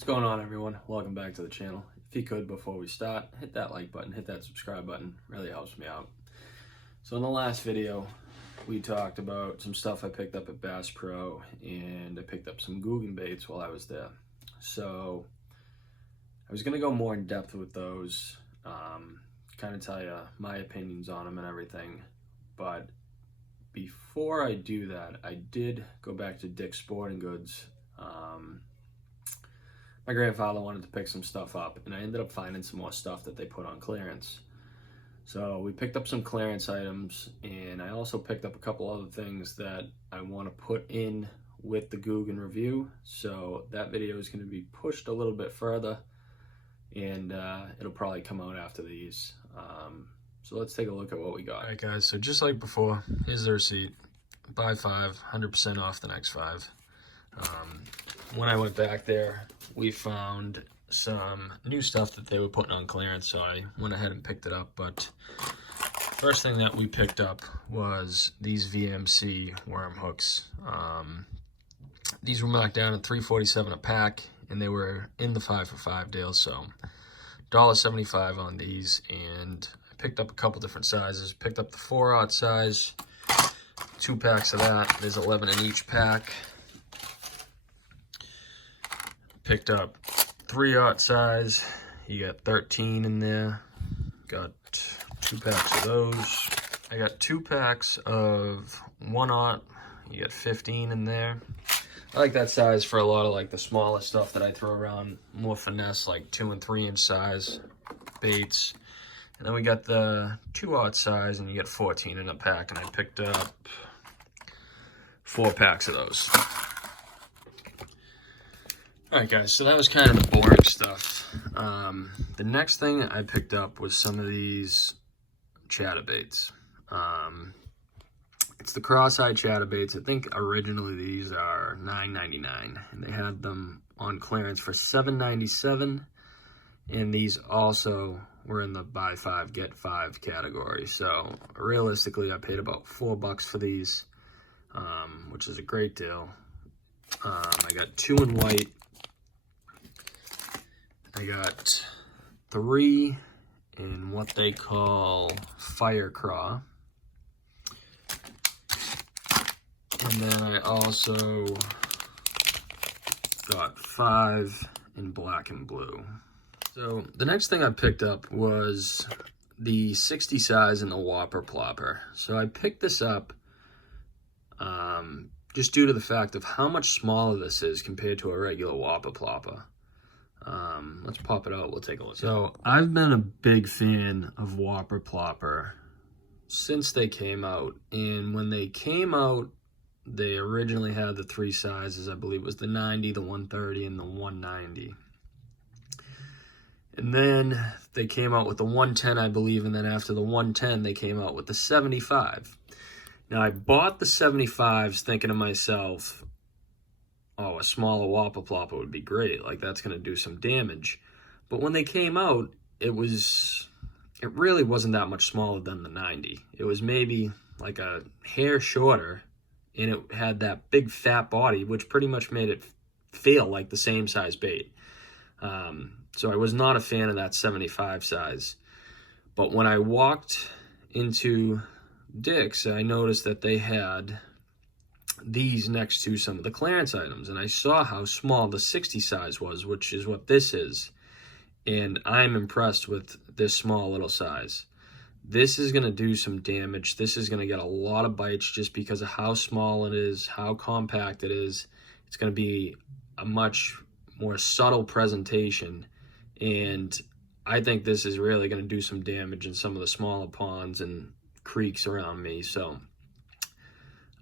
What's going on, everyone? Welcome back to the channel. If you could, before we start, hit that like button, hit that subscribe button. Really helps me out. So in the last video, we talked about some stuff I picked up at Bass Pro, and I picked up some Googan baits while I was there. So I was going to go more in depth with those, kind of tell you my opinions on them and everything. But before I do that, I did go back to Dick's Sporting Goods. My grandfather wanted to pick some stuff up, and I ended up finding some more stuff that they put on clearance. So we picked up some clearance items, and I also picked up a couple other things that I want to put in with the Googan review. So that video is going to be pushed a little bit further, and it'll probably come out after these. So let's take a look at what we got. All right, guys, so just like before, here's the receipt. Buy 5, 100% off the next 5. When I went back there, we found some new stuff that they were putting on clearance, so I went ahead and picked it up. But first thing that we picked up was these VMC worm hooks. These were marked down at $3.47 a pack, and they were in the 5 for 5 deal, so $1.75 on these. And I picked up a couple different sizes. Picked up the 4/0 size, 2 packs of that. There's 11 in each pack. Picked up 3/0 size. You got 13 in there. Got 2 packs of those. I got 2 packs of 1/0. You got 15 in there. I like that size for a lot of like the smaller stuff that I throw around, more finesse, like 2 and 3 inch size baits. And then we got the 2/0 size, and you get 14 in a pack, and I picked up 4 packs of those. Alright guys, so that was kind of the boring stuff. The next thing I picked up was some of these chatterbaits. It's the cross-eyed chatterbaits. I think originally these are $9.99, and they had them on clearance for $7.97, and these also were in the buy 5 get 5 category. So realistically, I paid about $4 for these, which is a great deal. I got 2 in white. I got 3 in what they call fire craw. And then I also got 5 in black and blue. So the next thing I picked up was the 60 size in the Whopper Plopper. So I picked this up just due to the fact of how much smaller this is compared to a regular Whopper Plopper. Let's pop it out. We'll take a look. So I've been a big fan of Whopper Plopper since they came out. And when they came out, they originally had the 3 sizes. I believe it was the 90, the 130, and the 190. And then they came out with the 110, I believe. And then after the 110, they came out with the 75. Now, I bought the 75s thinking to myself, oh, a smaller Whopper Plopper would be great. Like, that's going to do some damage. But when they came out, it really wasn't that much smaller than the 90. It was maybe like a hair shorter, and it had that big fat body, which pretty much made it feel like the same size bait. So I was not a fan of that 75 size. But when I walked into Dick's, I noticed that they had these next to some of the clearance items, and I saw how small the 60 size was, which is what this is, and I'm impressed with this small little size. This is going to do some damage. This is going to get a lot of bites just because of how small it is, how compact it is. It's going to be a much more subtle presentation, and I think this is really going to do some damage in some of the smaller ponds and creeks around me. So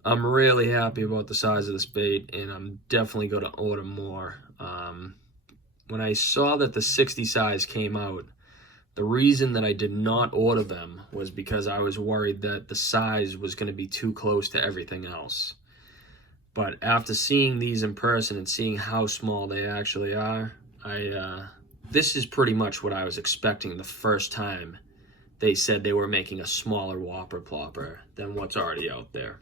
I'm really happy about the size of this bait, and I'm definitely going to order more. When I saw that the 60 size came out, the reason that I did not order them was because I was worried that the size was going to be too close to everything else. But after seeing these in person and seeing how small they actually are, this is pretty much what I was expecting the first time they said they were making a smaller Whopper Plopper than what's already out there.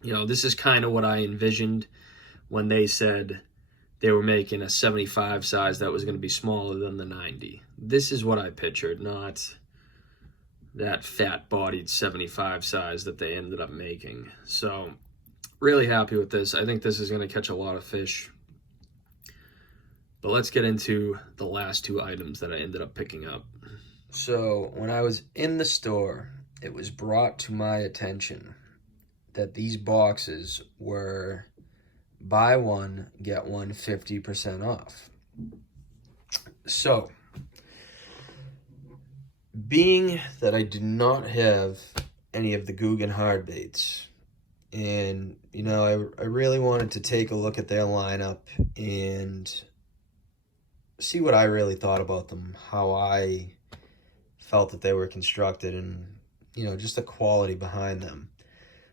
You know, this is kind of what I envisioned when they said they were making a 75 size that was going to be smaller than the 90. This is what I pictured, not that fat-bodied 75 size that they ended up making. So, really happy with this. I think this is going to catch a lot of fish. But let's get into the last two items that I ended up picking up. So, when I was in the store, it was brought to my attention that these boxes were buy one, get one 50% off. So, being that I did not have any of the Googan hard baits, and, you know, I really wanted to take a look at their lineup and see what I really thought about them, how I felt that they were constructed, and, you know, just the quality behind them.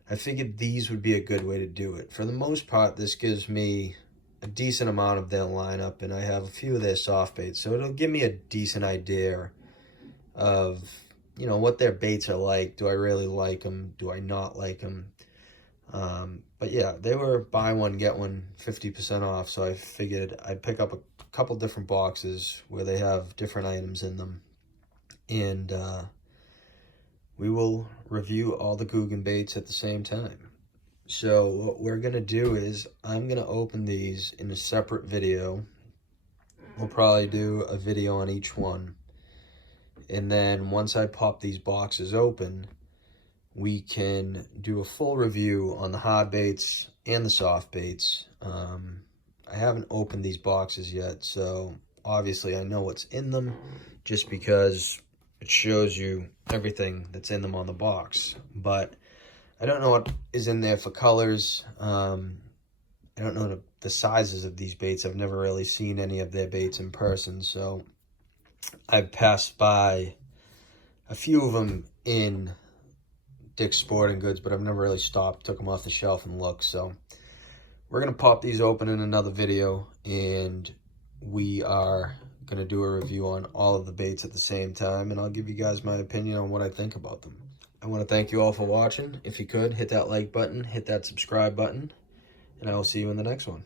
I figured these would be a good way to do it. For the most part, this gives me a decent amount of their lineup, and I have a few of their soft baits, so it'll give me a decent idea of, you know, what their baits are like. Do I really like them? Do I not like them? But yeah, they were buy one, get one 50% off, so I figured I'd pick up a couple different boxes where they have different items in them, and we will review all the Googan baits at the same time. So what we're going to do is I'm going to open these in a separate video. We'll probably do a video on each one. And then once I pop these boxes open, we can do a full review on the hard baits and the soft baits. I haven't opened these boxes yet, so obviously I know what's in them just because it shows you everything that's in them on the box. But I don't know what is in there for colors. I don't know the sizes of these baits. I've never really seen any of their baits in person, so I've passed by a few of them in Dick's Sporting Goods, but I've never really stopped, took them off the shelf and looked. So we're going to pop these open in another video, and we are going to do a review on all of the baits at the same time, and I'll give you guys my opinion on what I think about them. I want to thank you all for watching. If you could, hit that like button, hit that subscribe button, and I will see you in the next one.